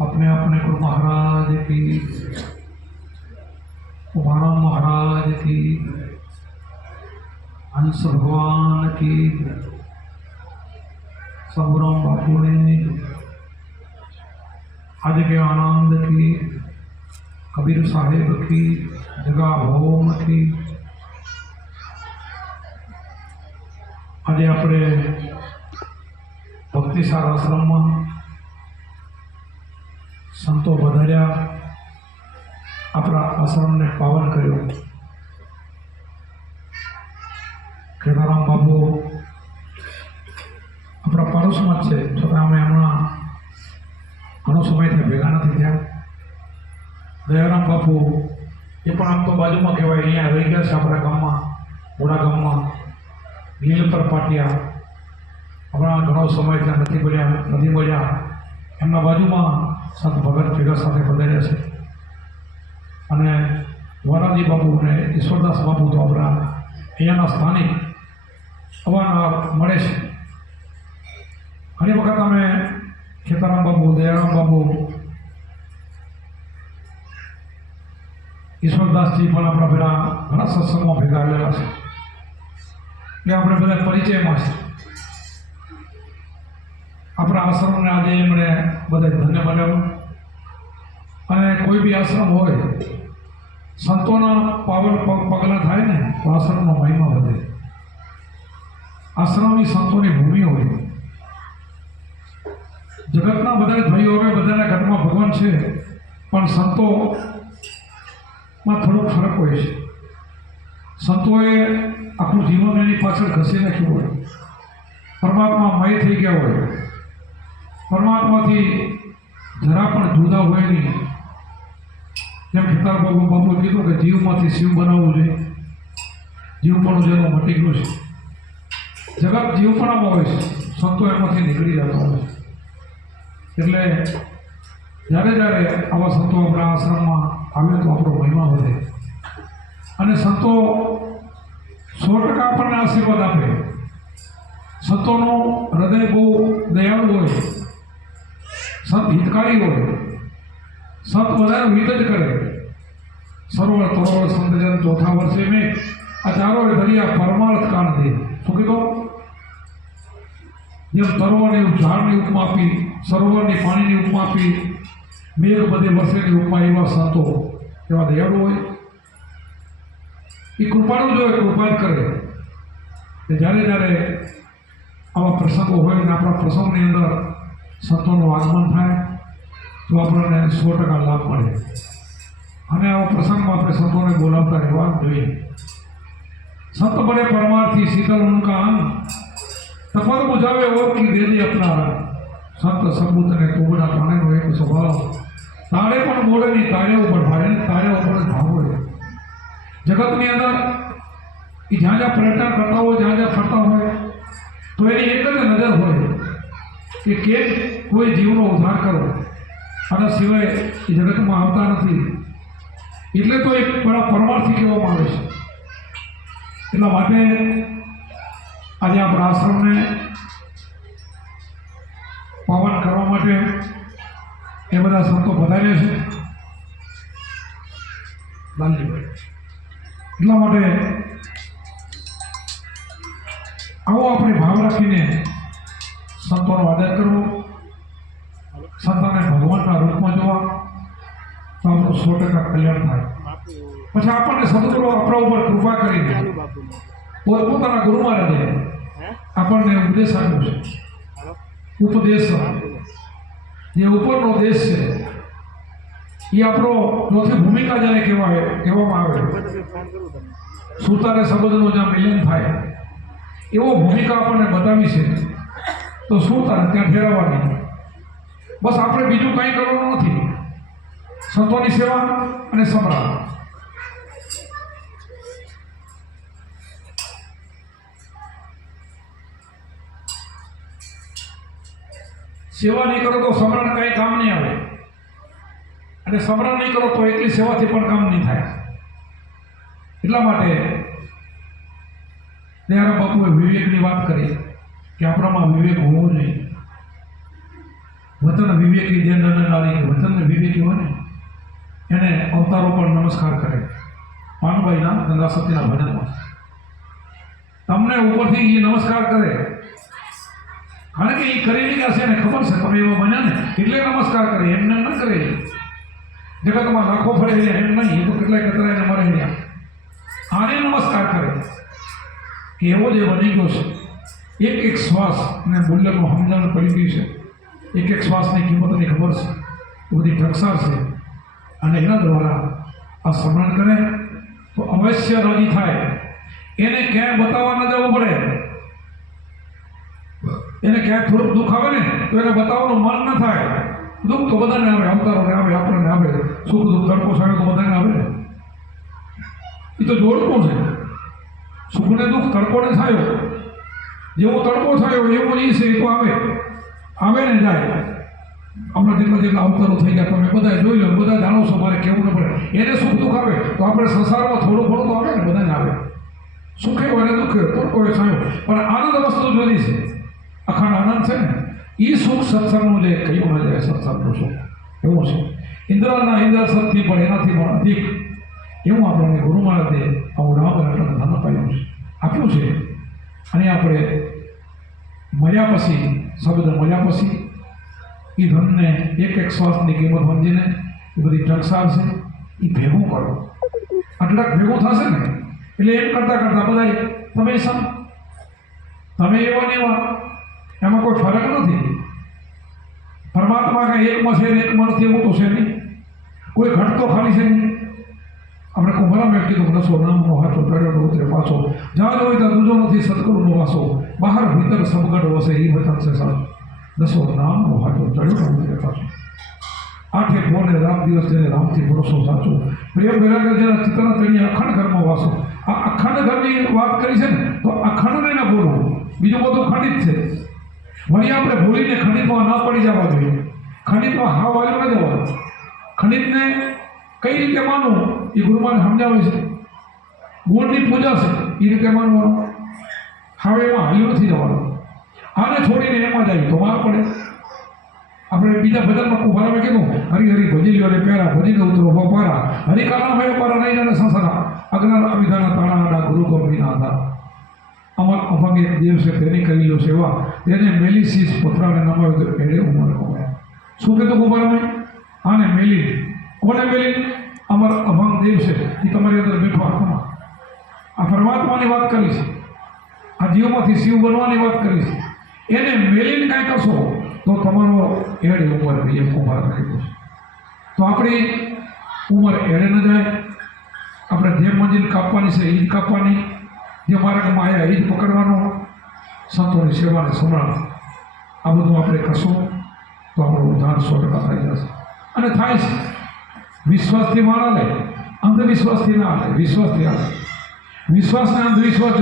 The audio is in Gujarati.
अपने अपने गुरु महाराज की कुमाराम महाराज की हंस भगवान की सबुराम बापू ने आदि के आनंद की कबीर साहेब की जगह होम की આજે આપણે ભક્તિસાર આશ્રમમાં સંતો વધાર્યા, આપણા આશ્રમને પાવન કર્યો. કેદારામ બાબુ આપણા પાડોશમાં જ છે. છતાં અમે હમણાં ઘણો સમયથી ભેગા નથી થયા. દયારામ બાપુ એ પણ આમ તો બાજુમાં કહેવાય, અહીંયા રહી ગયા છે આપણા ગામમાં, મોડા ગામમાં. નીલપર પાટિયા. હમણાં ઘણો સમય ત્યાં નથી મળ્યા નથી મળ્યા. એમના બાજુમાં સંત ભગત ભેગા સાથે પધાર્યા છે. અને વરાજી બાપુ અને ઈશ્વરદાસ બાપુ તો આપણા અહીંયાના સ્થાનિક અવારનવાર મળે છે. ઘણી વખત અમે ખેતારામ બાપુ, દયારામ બાપુ, ઈશ્વરદાસજી પણ આપણા પેલા ઘણા સત્સંગમાં ભેગા આવેલા છે. એ આપણે બધા પરિચયમાં છે. આપણા આશ્રમને આજે એમણે બધા ધન્ય બનાવ્યું અને કોઈ બી આશ્રમ હોય, સંતોના પાવન પગ પગલાં થાય ને, તો આશ્રમનો મહિમા વધે. આશ્રમની સંતોની ભૂમિ હોય. જગતના બધા ભાઈઓ હવે બધાના ઘરમાં ભગવાન છે, પણ સંતોમાં થોડોક ફરક હોય છે. સંતોએ આખું જીવન એની પાછળ ઘસી નાખ્યું હોય. પરમાત્મા મય થઈ ગયા હોય. પરમાત્માથી જરા પણ જુદા હોય નહીં. જેમ ખેતાર બાબુ બાબુ કીધું કે જીવમાંથી શિવ બનાવવું જોઈએ જીવપણું જેનું મટી ગયું છે. જગત જીવપણામાં હોય છે. સંતો એમાંથી નીકળી જતા હોય છે. એટલે જ્યારે જ્યારે આવા સંતો આપણા આશ્રમમાં આવે તો આપણો મહિમા વધે. અને સંતો સો ટકા આપણને આશીર્વાદ આપે. સંતોનું હૃદય બહુ દયાળુ હોય. સંત હિતકારી હોય સંત બધાનું હિત જ કરે. સરોવર તરોવર સંતજન ચોથા વર્ષે મેં આ ચારો દરિયા પરમાર્થ કાન દે. શું કીધું? જેમ એવું ઝાડની ઉપમા આપી સરોવરની પાણીની ઉપમા આપી મેઘ બધે વર્ષેની ઉપમા એવા સંતો, એવા દયાળુ હોય. એ કૃપાનું જો કૃપા કરે. જ્યારે જ્યારે આવા પ્રસંગો હોય ને આપણા પ્રસંગની અંદર સંતોનું આગમન થાય, તો આપણને સો ટકા લાભ મળે. અને આવા પ્રસંગમાં આપણે સંતોને બોલાવતા રહેવા જોઈએ. સંત બને પરમાર્થી, શીતલ ઉનકા અંગ તપદ બુઝાવે ઓર કી દેદી અપનારા સંત સબૂતને કુબડા પાણીનો એક સ્વભાવ. તારે પણ બોલે નહીં, તારે ઉપર ભારે ને તારે ઉપર જ ભાવ હોય જગતની અંદર એ જ્યાં જ્યાં પર્યટન કરતા હોય, જ્યાં જ્યાં ફરતા હોય, તો એની એક જ નજર હોય કે કેમ કોઈ જીવનો ઉદ્ધાર કરો? આના સિવાય એ જગતમાં આવતા નથી. એટલે તો એક બડા પરમાર્થી કહેવામાં આવે છે. એટલા માટે આજે આપણા આશ્રમને પાવન કરવા માટે એ બધા સંતો વધારે છે. લાલજીભાઈ. એટલા માટે આવો આપણે ભાવ રાખીને સંતોનો આદર કરવો, સંતોને ભગવાનના રૂપમાં જોવા તો આપણું સો ટકા કલ્યાણ થાય. પછી આપણને સદગુરુ આપણા ઉપર કૃપા કરીને પોતપોતાના ગુરુ મહારાજે આપણને ઉપદેશ આપ્યો છે. ઉપદેશ. જે ઉપરનો દેશ છે. એ આપણો ચોથી ભૂમિકા જેને કહેવાય, કહેવામાં આવે. સુતારે સંબંધનું જ્યાં મિલન થાય, એવો ભૂમિકા આપણને બતાવી છે. તો શું તારે ત્યાં ફેરવવાની બસ આપણે બીજું કંઈ કરવાનું નથી. સંતોની સેવા અને સંભળાવ સેવા નહીં કરો તો સમરણ કંઈ કામ નહીં આવે. અને સમરણ નહીં કરો તો એટલી સેવાથી પણ કામ નહીં થાય. એટલા માટે ત્યારે બાપુએ વિવેકની વાત કરી. કે આપણામાં વિવેક હોવો જોઈએ. વતન વિવેકી જે નર વતન વિવેકી હોય ને, એને અવતારો પણ નમસ્કાર કરે. પાનભાઈના ગંગા સતીના ભજનમાં. તમને ઉપરથી એ નમસ્કાર કરે. કારણ કે એ કરેલી ગયા છે એને ખબર છે? તમે એવા બન્યા ને, એટલે નમસ્કાર કરે. એમને ન કરે જગતમાં લાખો ફરે છે એમ નહીં. એ તો કેટલાય કતરાઈને મરે રહ્યા. આને નમસ્કાર કરે. કે એવો જે બની ગયો છે. એક એક શ્વાસ ને મૂલ્યનું સમજણ પડી ગયું છે. એક એક શ્વાસની કિંમતની ખબર છે. બધી ટકસાર છે. અને એના દ્વારા આ સ્મરણ કરે તો અવશ્ય રાજી થાય. એને ક્યાંય બતાવવા ન જવું પડે. એને ક્યાંય થોડુંક દુઃખ આવે ને, તો એને બતાવવાનું મન ન થાય. દુઃખ તો બધાને આવે અવતારોને આવે, આપણને આવે. સુખ દુઃખ તડકો સામે તો બધાને આવે. એ તો જોડતું છે. સુખને દુઃખ તડકોને થયો. જેવો તડકો થયો, એવો એ છે આવે. આવે ને જાય. હમણાં જેટલા જેટલા અવતારો થઈ ગયા, તમે બધા જોઈ લો બધા જાણો છો મારે કેવું ન પડે. એને સુખ દુઃખ આવે? તો આપણે સંસારમાં થોડું ઘણું તો આવે ને, બધાને આવે. સુખે હોય ને દુઃખે તડકો હોય, થયો. પણ આનંદ વસ્તુ જુદી છે. અખંડ આનંદ છે ને એ સુખ સત્સંગનું જે કહ્યું ન જાય સત્સંગનું સુખ. એવું છે. ઇન્દ્રના ઇન્દ્ર સતથી પણ એનાથી પણ અધિક. એવું આપણને ગુરુ મહારાજે આવું રામ રટન ધન અપાયું છે. આપ્યું છે. અને આપણે મળ્યા પછી શબ્દ મળ્યા પછી, એ ધનને એક એક શ્વાસની કિંમત સમજીને એ બધી ટકસાવશે એ ભેગું કરો. આટલાક ભેગું થશે ને, એટલે એમ કરતાં કરતાં બધા તમે સમ, તમે એવા ને એવા, એમાં કોઈ ફરક નથી. પરમાત્મા કાંઈ એકમાં છે ને એકમાં નથી એવું તો છે નહીં. કોઈ ઘટ તો ખાલી છે નહીં. કુંભરામાં રસો નામનો હાથો ચડ્યો ઉતરે પાછો. જાજ હોય ત્યાં દૂજો નથી, સદગુરુનો વાસો. બહાર ભીતર સમગઢ વસે એ વચન છે સારું દસો નામનો હાથો ચડ્યો ઉતરે પાછો. આઠે ફોને રામ દિવસ જેને રામથી ભરોસો સાચો. પ્રેમ વિરાગર જેના ચિત્રના તેની અખંડ ઘરમાં વાસો. આ અખંડ ઘરની વાત કરી છે ને, તો અખંડને ન બોલવું બીજું બધું ખંડિત છે. વળી આપણે ભૂલીને ખંડિતમાં ન પડી જવા જોઈએ. ખંડિતમાં હાવ વાળું ન જવા ખંડિતને કઈ રીતે માનવું? એ ગુરુમાં સમજાવે છે. ગુણની પૂજા છે. એ રીતે માનવાનું. હવે એમાં હાલ્યું નથી જવાનું. આને છોડીને એમાં જાય. તો માર પડે. આપણે બીજા ભજનમાં કુંભારામાં કીધું. હરી હરી ભજી રે પેરા ભજીને ઉતરો બપારા હરિકાના ભય પારા નહીં જાણે સંસારા. અજ્ઞાન અવિધાના તાણા આડા ગુરુ ગોપીના હતા અમર અભંગ એક દેવ છે તેની કરી લો સેવા. તેને મેલી શીશ પથરાને તો એડે ઉમર કમાયા શું કીધું કુંભારામાં આને મેલી કોને મેલી અમર અભંગ દેવ છે, એ તમારી અંદર બેઠો આત્મા આ પરમાત્માની વાત કરી છે. આ જીવમાંથી શિવ બનવાની વાત કરી છે. એને મેલીને કાંઈ કરશો, તો તમારો એડ ઉંમર એ કુંભાર કીધું છે તો આપણી ઉંમર એડે ન જાય. આપણે જે મંજિલ કાપવાની છે એ જ કાપવાની. જે માર્ગમાં આવ્યા એ જ પકડવાનો. સંતોની સેવાને સંભાળ. આ બધું આપણે કરશું, તો આપણું ઉદ્ધાર સો ટકા થઈ જશે. અને થાય છે. વિશ્વાસથી મળે અંધવિશ્વાસથી ના મળે વિશ્વાસથી આવે વિશ્વાસને અંધવિશ્વાસ